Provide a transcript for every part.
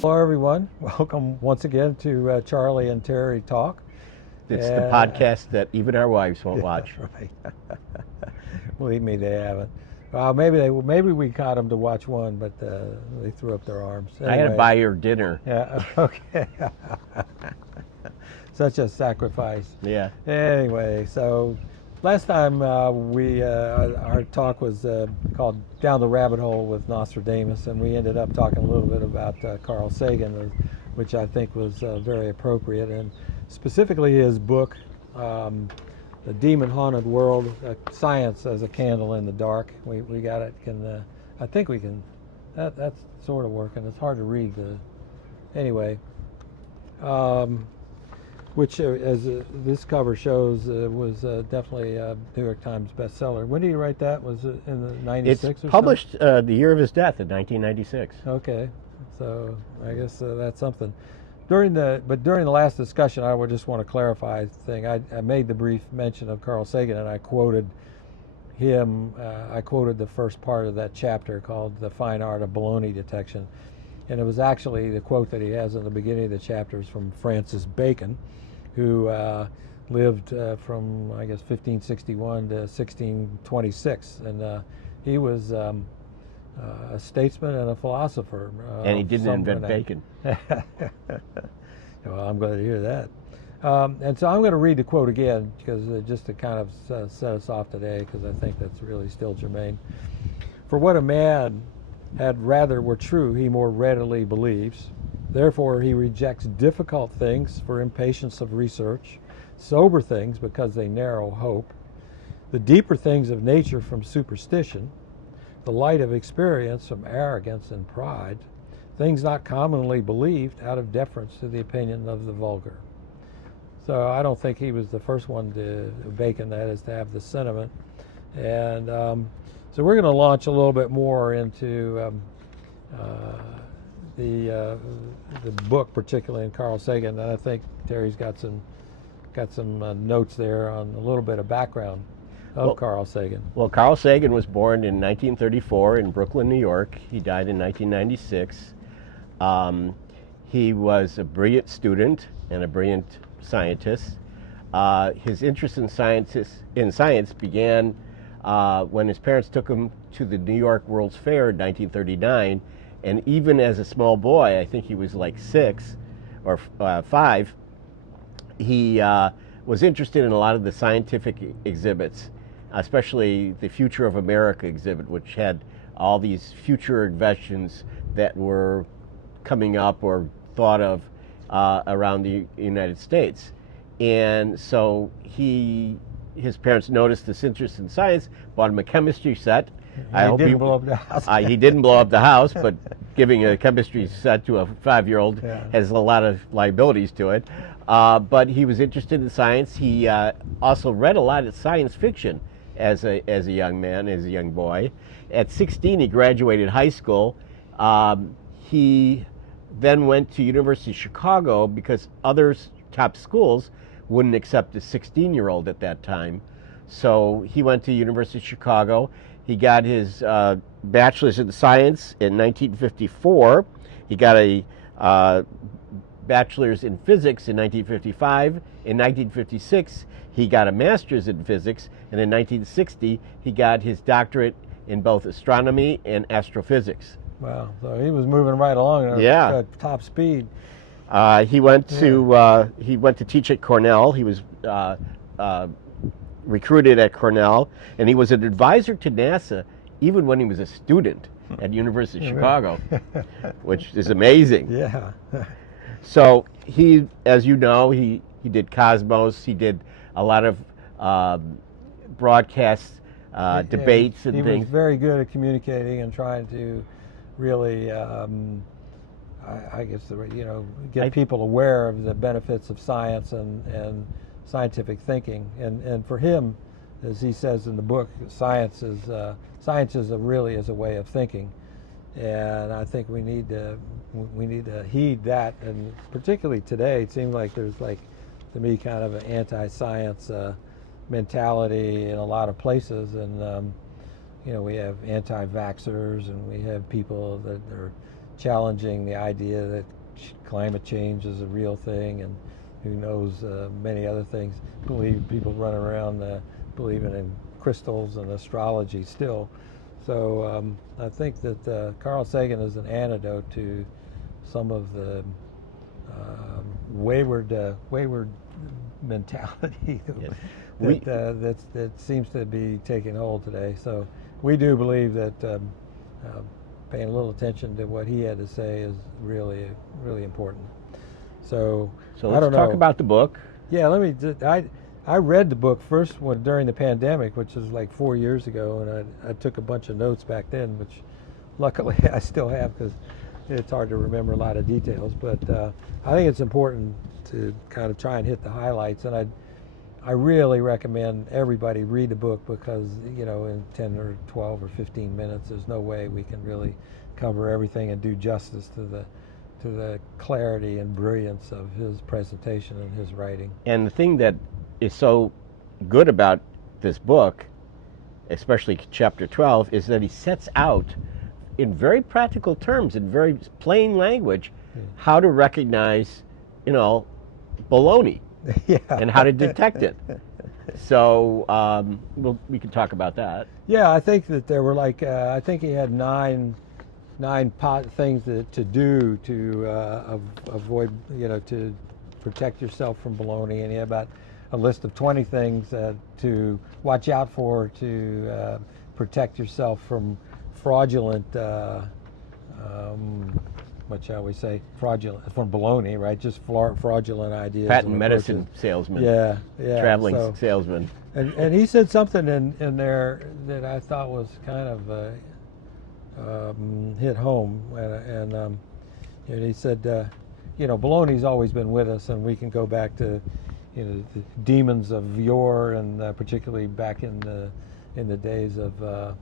Hello, everyone. Welcome once again to Charlie and Terry Talk. It's the podcast that even our wives won't watch. Right. Believe me, they haven't. Maybe we caught them to watch one, but they threw up their arms. Anyway. I had to buy your dinner. Yeah. Okay. Such a sacrifice. Yeah. Anyway, so last time our talk was called Down the Rabbit Hole with Nostradamus, and we ended up talking a little bit about Carl Sagan, which I think was very appropriate, and specifically his book, The Demon Haunted World, Science as a Candle in the Dark. We got it. I think we can. That's sort of working. It's hard to read. Anyway. Which, as this cover shows, was definitely a New York Times bestseller. When did you write that? Was it in the 96 or It's published the year of his death in 1996. Okay, so I guess that's something. During the last discussion, I would just want to clarify a thing. I made the brief mention of Carl Sagan, and I quoted him. I quoted the first part of that chapter called "The Fine Art of Baloney Detection," and it was actually the quote that he has in the beginning of the chapter is from Francis Bacon, who lived from, I guess, 1561 to 1626. And he was a statesman and a philosopher. And he didn't invent bacon. Well, I'm glad to hear that. And so I'm going to read the quote again, because just to kind of set us off today, because I think that's really still germane. For what a man had rather were true, he more readily believes. Therefore, he rejects difficult things for impatience of research, sober things because they narrow hope, the deeper things of nature from superstition, the light of experience from arrogance and pride, things not commonly believed out of deference to the opinion of the vulgar. So I don't think he was the first one to, Bacon, that is, to have the sentiment. And so we're going to launch a little bit more into the book, particularly in Carl Sagan, and I think Terry's got some notes there on a little bit of background of Carl Sagan. Well, Carl Sagan was born in 1934 in Brooklyn, New York. He died in 1996. He was a brilliant student and a brilliant scientist. His interest in science began when his parents took him to the New York World's Fair in 1939. And even as a small boy, I think he was like 6 or 5, he was interested in a lot of the scientific exhibits, especially the Future of America exhibit, which had all these future inventions that were coming up or thought of around the United States. And so his parents noticed this interest in science, bought him a chemistry set. He didn't blow up the house. He didn't blow up the house, but giving a chemistry set to a 5-year-old has a lot of liabilities to it. But he was interested in science. He also read a lot of science fiction as a young man, as a young boy. At 16, he graduated high school. He then went to University of Chicago because other top schools wouldn't accept a 16-year-old at that time. So he went to University of Chicago. He got his bachelor's in science in 1954. He got a bachelor's in physics in 1955. In 1956, he got a master's in physics. And in 1960, he got his doctorate in both astronomy and astrophysics. Wow, so he was moving right along at top speed. He went to teach at Cornell. He was recruited at Cornell, and he was an advisor to NASA even when he was a student at University of Chicago, which is amazing. Yeah. So he, as you know, he did Cosmos. He did a lot of broadcast debates and things. He was very good at communicating and trying to really, I guess, get people aware of the benefits of science and scientific thinking. And for him, as he says in the book, science is really a way of thinking. And I think we need to heed that, and particularly today, it seems like there's, like, to me, kind of an anti-science mentality in a lot of places, and we have anti-vaxxers, and we have people that are challenging the idea that climate change is a real thing, and who knows, many other things. People running around believing in crystals and astrology still. So I think that Carl Sagan is an antidote to some of the wayward mentality that seems to be taking hold today. So we do believe that paying a little attention to what he had to say is really, really important. So let's talk about the book. Yeah, I read the book first during the pandemic, which was like 4 years ago, and I took a bunch of notes back then, which luckily I still have because it's hard to remember a lot of details. But I think it's important to kind of try and hit the highlights, and I really recommend everybody read the book because, in 10 or 12 or 15 minutes, there's no way we can really cover everything and do justice to the clarity and brilliance of his presentation and his writing. And the thing that is so good about this book, especially chapter 12, is that he sets out in very practical terms, in very plain language, how to recognize, baloney. Yeah. And how to detect it. So we can talk about that. Yeah, I think that there were I think he had nine things to do to avoid, to protect yourself from baloney, and he had about a list of 20 things to watch out for to protect yourself from fraudulent, what shall we say, fraudulent, from baloney, right? Just fraudulent ideas. Patent medicine salesman. Yeah. Traveling salesman. And he said something in there that I thought was kind of hit home, and he said, baloney's always been with us, and we can go back to, the demons of yore, and particularly back in the days of the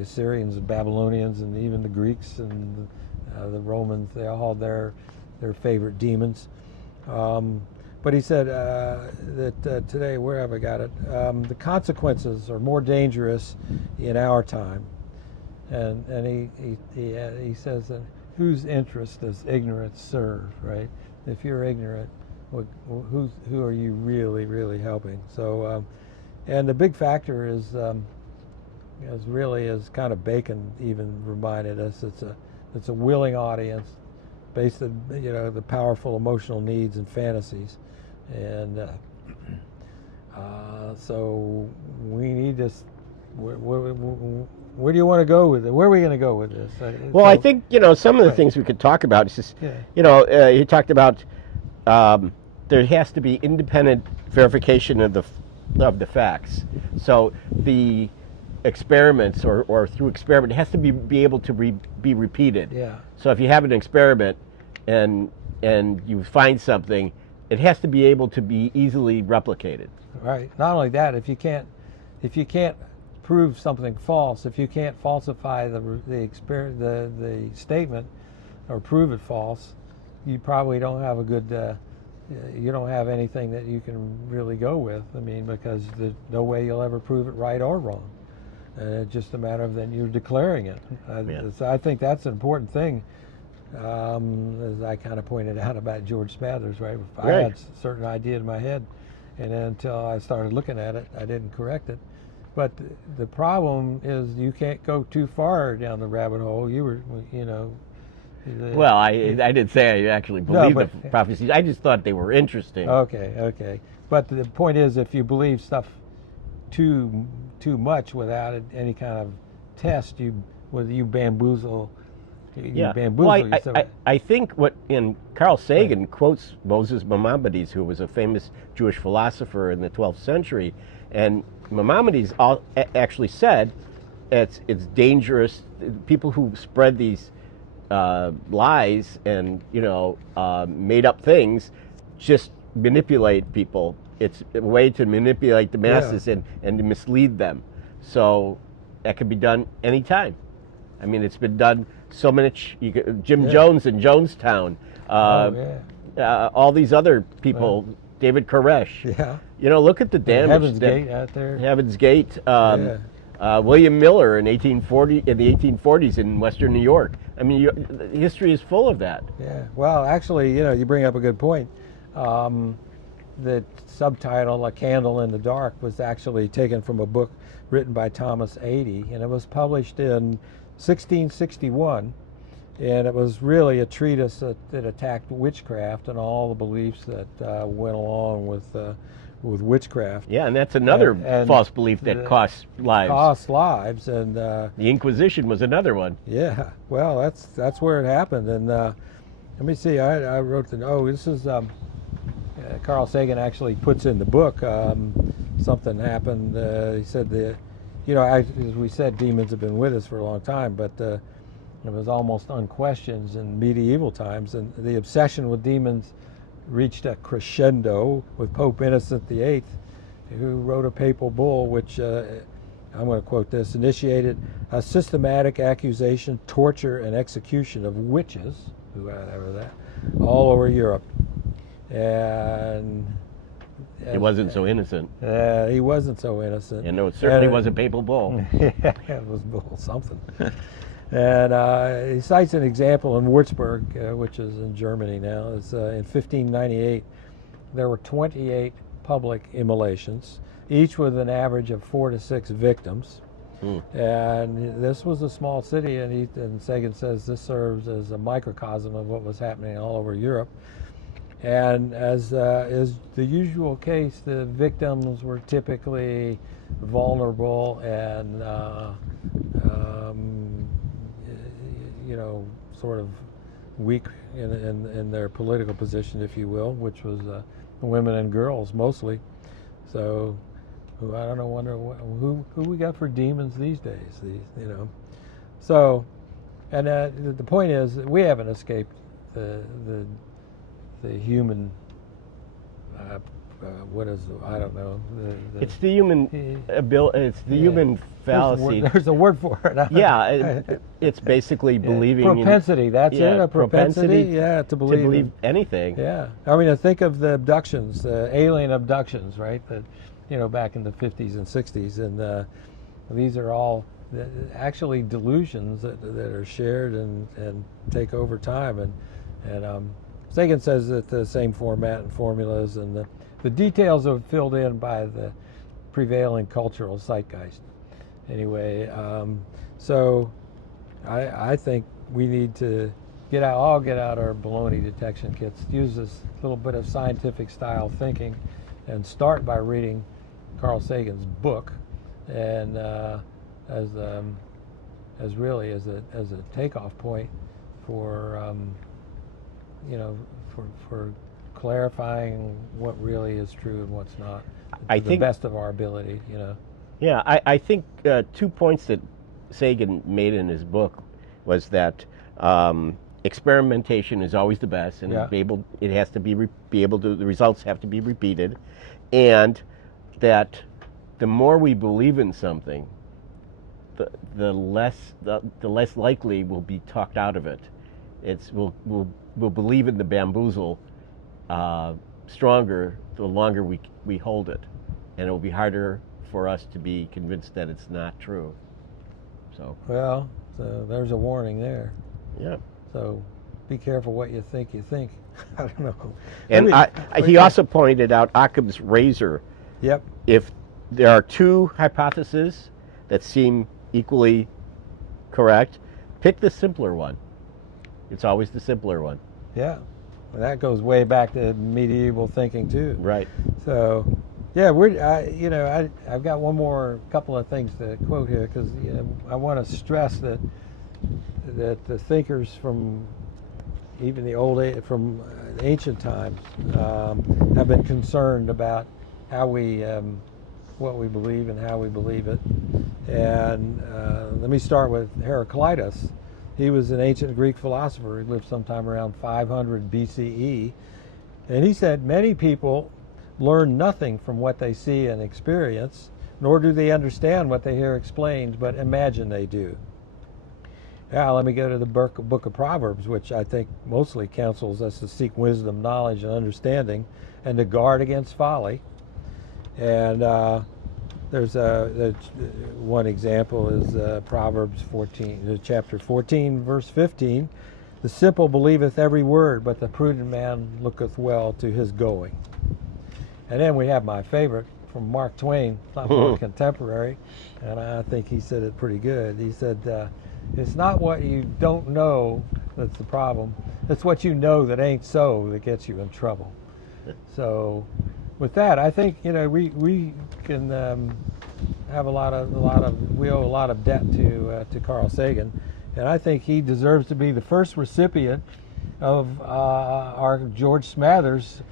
Assyrians and Babylonians, and even the Greeks and the Romans. They all had their favorite demons. But he said that today, where have I got it? The consequences are more dangerous in our time, and he says that whose interest does ignorance serve, right? If you're ignorant, who are you really, really helping? So, and the big factor is really, as kind of Bacon even reminded us, it's a willing audience based on the powerful emotional needs and fantasies, and so we need this. Where do you want to go with it? Where are we going to go with this? Well, I think some of the things we could talk about is just he talked about there has to be independent verification of the facts. So the experiments or through experiment, it has to be able to be repeated. Yeah. So if you have an experiment and you find something, it has to be able to be easily replicated. Right. Not only that, if you can't prove something false, if you can't falsify the statement or prove it false, you probably don't have a good. You don't have anything that you can really go with. I mean, because there's no way you'll ever prove it right or wrong. It's just a matter of then you're declaring it. So I think that's an important thing. As I kind of pointed out about George Smathers, right? I had a certain idea in my head, and then until I started looking at it, I didn't correct it. But the problem is you can't go too far down the rabbit hole. Well, I didn't say I actually believe the prophecies. I just thought they were interesting. Okay. But the point is, if you believe stuff too much without any kind of test, you bamboozle. Well, I think Carl Sagan quotes Moses Maimonides, who was a famous Jewish philosopher in the 12th century, and Maimonides actually said it's dangerous. People who spread these lies and made up things just manipulate people. It's a way to manipulate the masses and to mislead them. So that can be done anytime. I mean, it's been done so much. Jim Jones in Jonestown, all these other people, David Koresh. Yeah. Look at the damage. Heaven's Gate out there. Heaven's Gate. William Miller in the 1840s in Western New York. I mean, history is full of that. Yeah. Well, actually, you bring up a good point. The subtitle, "A Candle in the Dark," was actually taken from a book written by Thomas Adie, and it was published in 1661. And it was really a treatise that attacked witchcraft and all the beliefs that went along with witchcraft. Yeah, and that's another false belief that costs lives. Costs lives, and the Inquisition was another one. Yeah, well, that's where it happened. And let me see, I wrote this is Carl Sagan actually puts in the book. Something happened. He said as we said, demons have been with us for a long time, but it was almost unquestioned in medieval times, and the obsession with demons reached a crescendo with Pope Innocent VIII, who wrote a papal bull which, I'm going to quote this, initiated a systematic accusation, torture, and execution of witches, whoever that, all over Europe. And he wasn't so innocent. He wasn't so innocent. No, it certainly was a papal bull. Yeah, it was bull something. And he cites an example in Würzburg, which is in Germany now. It's, in 1598, there were 28 public immolations, each with an average of 4 to 6 victims. And this was a small city, and Sagan says this serves as a microcosm of what was happening all over Europe. And as is the usual case, the victims were typically vulnerable and sort of weak in their political position, if you will, which was women and girls mostly. So, I don't know, wonder who we got for demons these days. So, and the point is, we haven't escaped the human. What is I don't know. It's the human ability. It's the human fallacy. There's a word for it. Yeah, it's basically believing propensity. That's it. A propensity. Yeah, to believe anything. Yeah, I mean, think of the abductions, alien abductions, right? That back in the 50s and 60s, and these are all actually delusions that are shared and take over time, and Sagan says that the same format and formulas and the details are filled in by the prevailing cultural zeitgeist. Anyway, so I think we need to get out our baloney detection kits, use this little bit of scientific style thinking, and start by reading Carl Sagan's book, and as really as a takeoff point for for clarifying what really is true and what's not, to the best of our ability, Yeah, I think 2 points that Sagan made in his book was that experimentation is always the best, and it has to be able to, the results have to be repeated, and that the more we believe in something, the less likely we'll be talked out of it. We'll believe in the bamboozle stronger the longer we hold it, and it will be harder for us to be convinced that it's not true. So there's a warning there. Yeah. So be careful what you think. I don't know. And he also pointed out Occam's razor. Yep. If there are two hypotheses that seem equally correct, pick the simpler one. It's always the simpler one. Yeah. Well, that goes way back to medieval thinking too. Right. So, yeah, I've got one more couple of things to quote here, because I want to stress that the thinkers from even from ancient times have been concerned about how what we believe and how we believe it. And let me start with Heraclitus. He was an ancient Greek philosopher. He lived sometime around 500 BCE. And he said, many people learn nothing from what they see and experience, nor do they understand what they hear explained, but imagine they do. Now, let me go to the book of Proverbs, which I think mostly counsels us to seek wisdom, knowledge, and understanding, and to guard against folly. And there's one example is Proverbs 14, chapter 14, verse 15. The simple believeth every word, but the prudent man looketh well to his going. And then we have my favorite from Mark Twain, not more contemporary, and I think he said it pretty good. He said, it's not what you don't know that's the problem. It's what you know that ain't so that gets you in trouble. So with that, I think, you know, we can have we owe a lot of debt to Carl Sagan, and I think he deserves to be the first recipient of our George Smathers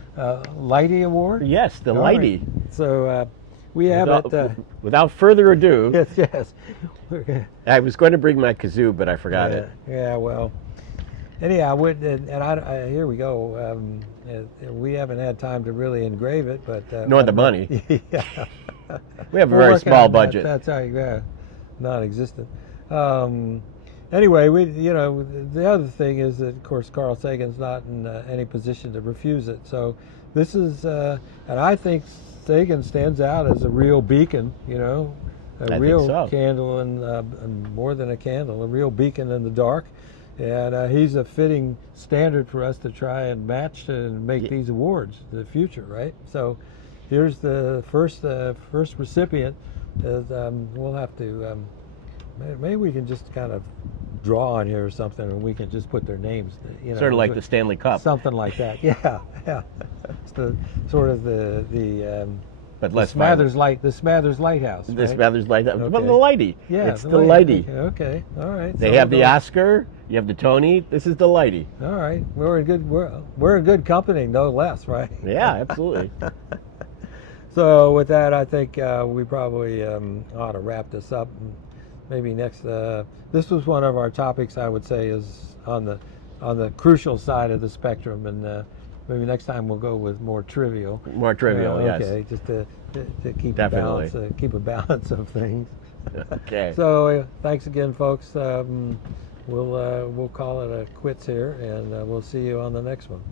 Leidy Award. Yes, the All Leidy. right. So we have it. Without further ado, yes. I was going to bring my kazoo, but I forgot it. Yeah, well, anyhow, here we go. We haven't had time to really engrave it, but Nor the money. Yeah. We have a very small budget. That's how non-existent. Anyway, the other thing is that, of course, Carl Sagan's not in any position to refuse it. So this is, and I think Sagan stands out as a real beacon, you know, a real candle, and more than a candle, a real beacon in the dark. And he's a fitting standard for us to try and match and make these awards in the future, right? So here's the first recipient. We'll have to, maybe we can just kind of draw on here or something, and we can just put their names. You know, sort of like the Stanley Cup. Something like that. Yeah. It's the sort of the but less Smathers the Smathers Lighthouse. The right? Smathers Lighthouse. Okay. Well, the Leidy. Yeah, it's the Leidy. Okay. All right. They have the Oscar. You have the Tony. This is the Leidy. All right. We're in good company, no less, right? Yeah, absolutely. So with that, I think we probably ought to wrap this up. Maybe next. This was one of our topics. I would say is on the crucial side of the spectrum, and maybe next time we'll go with more trivial. More trivial, yes. Okay, just to keep Definitely. a balance of things. Okay. So thanks again, folks. We'll call it a quits here, and we'll see you on the next one.